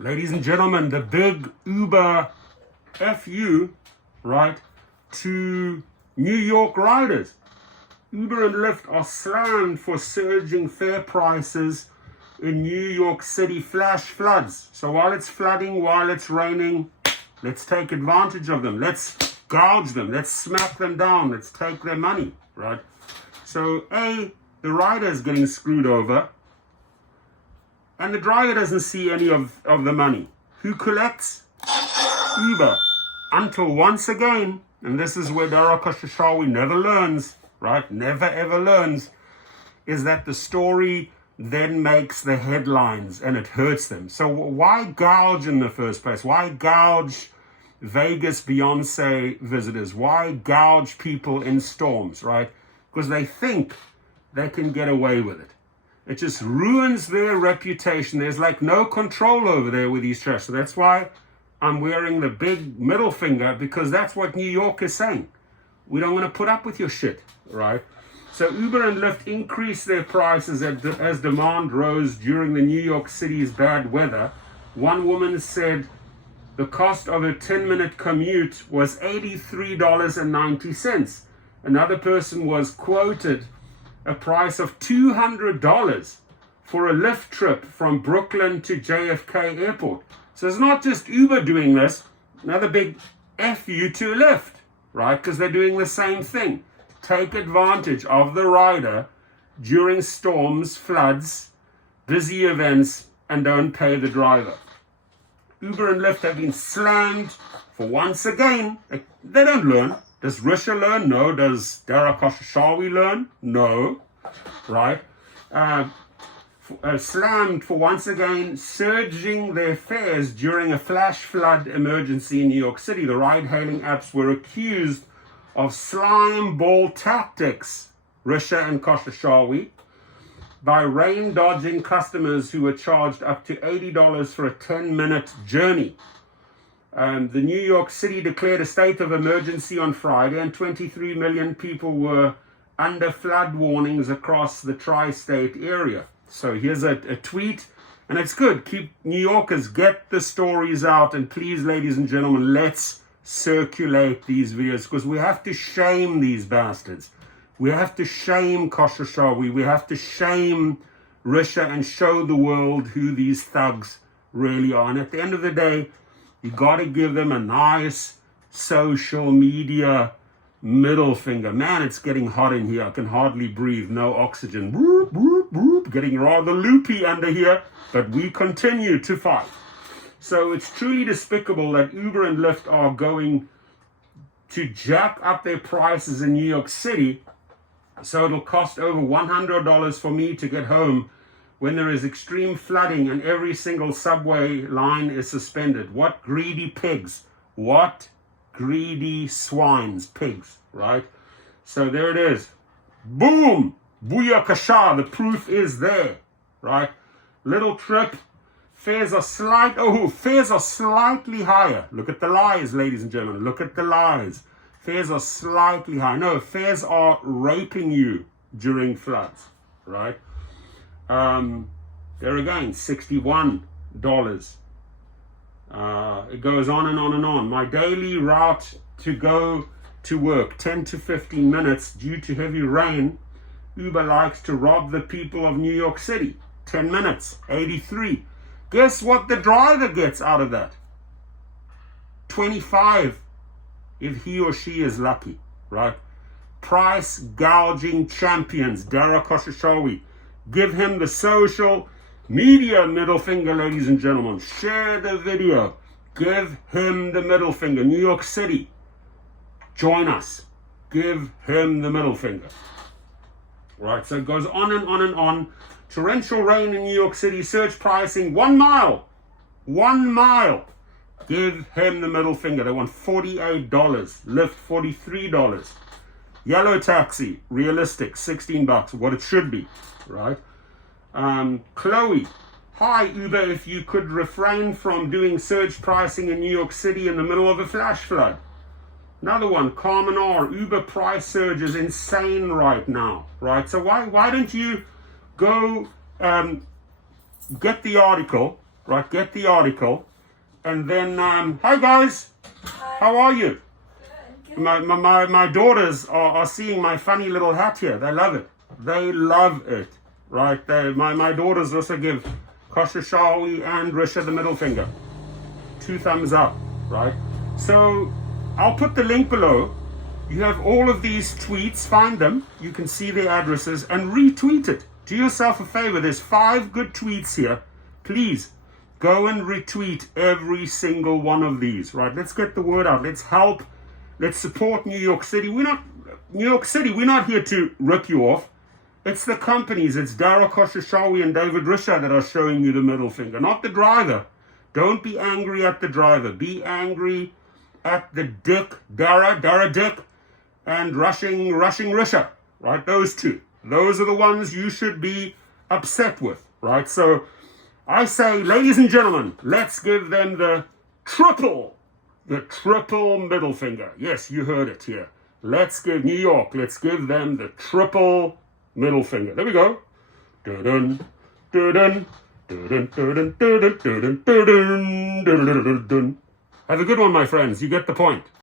Ladies and gentlemen, the big Uber FU, right, to New York riders. Uber and Lyft are slammed for surging fare prices in New York City flash floods. So while it's flooding, while it's raining, let's take advantage of them. Let's gouge them. Let's smack them down. Let's take their money, right? So the rider is getting screwed over, and the driver doesn't see any of the money. Who collects? Uber. Until once again, and this is where Daraka Shashawi never learns, right? Never ever learns, is that the story then makes the headlines and it hurts them. So why gouge in the first place? Why gouge Vegas Beyonce visitors? Why gouge people in storms, right? Because they think they can get away with it. It just ruins their reputation. There's like no control over there with these trash. So that's why I'm wearing the big middle finger, because that's what New York is saying. We don't want to put up with your shit, right? So Uber and Lyft increased their prices as demand rose during the New York City's bad weather. One woman said the cost of a 10-minute commute was $83.90. Another person was quoted a price of $200 for a Lyft trip from Brooklyn to JFK Airport. So it's not just Uber doing this. Another big F you to Lyft, right? Because they're doing the same thing. Take advantage of the rider during storms, floods, busy events, and don't pay the driver. Uber and Lyft have been slammed for once again. They don't learn. Does Risha learn? No. Does Darakoshawi learn? No. Right? Slammed for once again surging their fares during a flash flood emergency in New York City. The ride-hailing apps were accused of slime ball tactics, Risha and Koshashawi, by rain-dodging customers who were charged up to $80 for a 10-minute journey. The New York City declared a state of emergency on Friday, and 23 million people were under flood warnings across the tri-state area. So here's a tweet, and it's good. Keep New Yorkers, get the stories out, and please, ladies and gentlemen, let's circulate these videos, because we have to shame these bastards. We have to shame Koshashawi. We have to shame Risha and show the world who these thugs really are. And at the end of the day, you got to give them a nice social media middle finger. Man, it's getting hot in here. I can hardly breathe. No oxygen. Whoop, whoop, whoop. Getting rather loopy under here, but we continue to fight. So it's truly despicable that Uber and Lyft are going to jack up their prices in New York City, so it'll cost over $100 for me to get home when there is extreme flooding and every single subway line is suspended. What greedy pigs. What greedy swines. Pigs, right? So there it is. Boom! Booyakasha. The proof is there, right? Little trip. Fares are slightly higher. Look at the lies, ladies and gentlemen. Look at the lies. Fares are slightly higher. No, fares are raping you during floods, right? There again, $61. It goes on and on and on. My daily route to go to work, 10 to 15 minutes due to heavy rain. Uber likes to rob the people of New York City. 10 minutes, 83. Guess what the driver gets out of that? 25, if he or she is lucky, right? Price gouging champions, Dara Koshashawi. Give him the social media middle finger, ladies and gentlemen. Share the video. Give him the middle finger. New York City, join us. Give him the middle finger. Right, so it goes on and on and on. Torrential rain in New York City, surge pricing, 1 mile. 1 mile. Give him the middle finger. They want $48. Lyft, $43. Yellow taxi, realistic, $16, what it should be, right? Chloe, hi Uber, if you could refrain from doing surge pricing in New York City in the middle of a flash flood. Another one, Carmen R, Uber price surge is insane right now, right? So why don't you go get the article, right? Get the article. And then, hi guys, how are you? My daughters are seeing my funny little hat here. They love it. They love it, right? My daughters also give Koshashawi and Risha the middle finger. 2 thumbs up, right? So I'll put the link below. You have all of these tweets. Find them. You can see their addresses and retweet it. Do yourself a favor. There's 5 good tweets here. Please go and retweet every single one of these, right? Let's get the word out. Let's help. Let's support New York City. We're not here to rip you off. It's the companies. It's Dara Koshashawi and David Risha that are showing you the middle finger, not the driver. Don't be angry at the driver. Be angry at the dick, Dara Dick, and rushing Risha, right? Those 2. Those are the ones you should be upset with, right? So I say, ladies and gentlemen, let's give them the triple middle finger. Yes, you heard it here. Let's give New York, let's give them the triple middle finger. There we go. Dun-dun, dun-dun, dun-dun, dun-dun, dun-dun, dun-dun, dun-dun, dun-dun. Have a good one, my friends. You get the point.